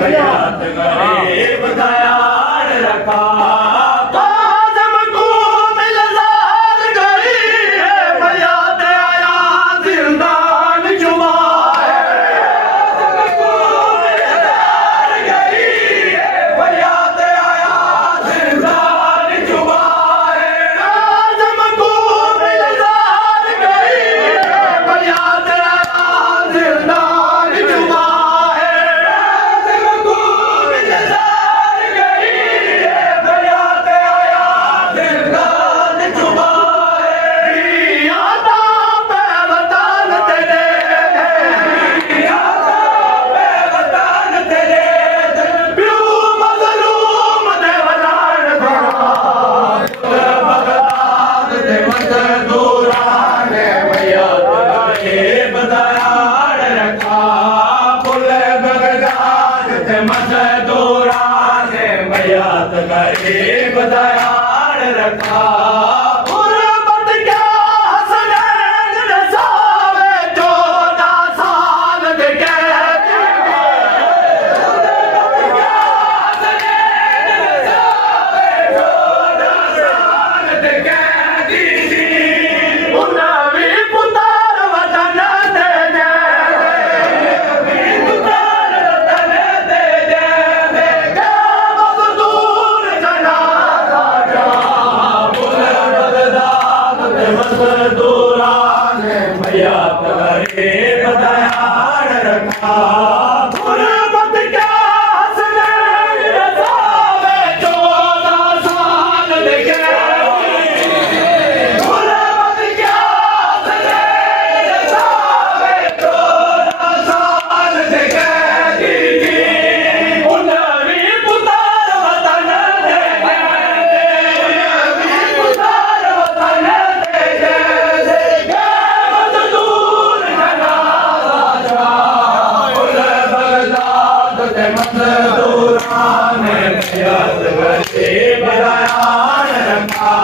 बयात गरीब दयाल रखा काज़म को मिलदार गई है बयात आया जिंदान जुमा है काज़म को मिलदार गई है बयात आया जिंदान जुमा है काज़म को मिलदार गई है बयात आया जिंदान जुमा है काज़म को मिलदार गई है बयात आया जिंदान जुमा है यादा पे वतन तेरे यादा पे वतन तेरे प्यू मज़लूम दे वलान बगदाद दे मज़दूरान बयात गरीब दयाल रखा पुल बगदाद दे मज़दूरान बयात गरीब दयाल रखा गुरबत क्या हसनैन रसावे 14 साल दे कैद गुरबत क्या हसनैन रसावे 14 साल दे कैदी सी उन्हां वी पुतार वतन दे दे पुतार वतन दे दे क्या मज़दूर जनाज़ा जा पुल बगदाद दे मज़दूरान बयात गरीब दयाल रखा गुरबत क्या हसनैन रसावे 14 साल दे कैदी गुरबत क्या हसनैन रसावे 14 साल दे कैदी उन्हां वी पुतार वतन दे दे पुतार वतन दे दे क्या मज़दूर जनाज़ा जा पुल बगदाद दे मज़दूरान बयात गरीब दयाल रखा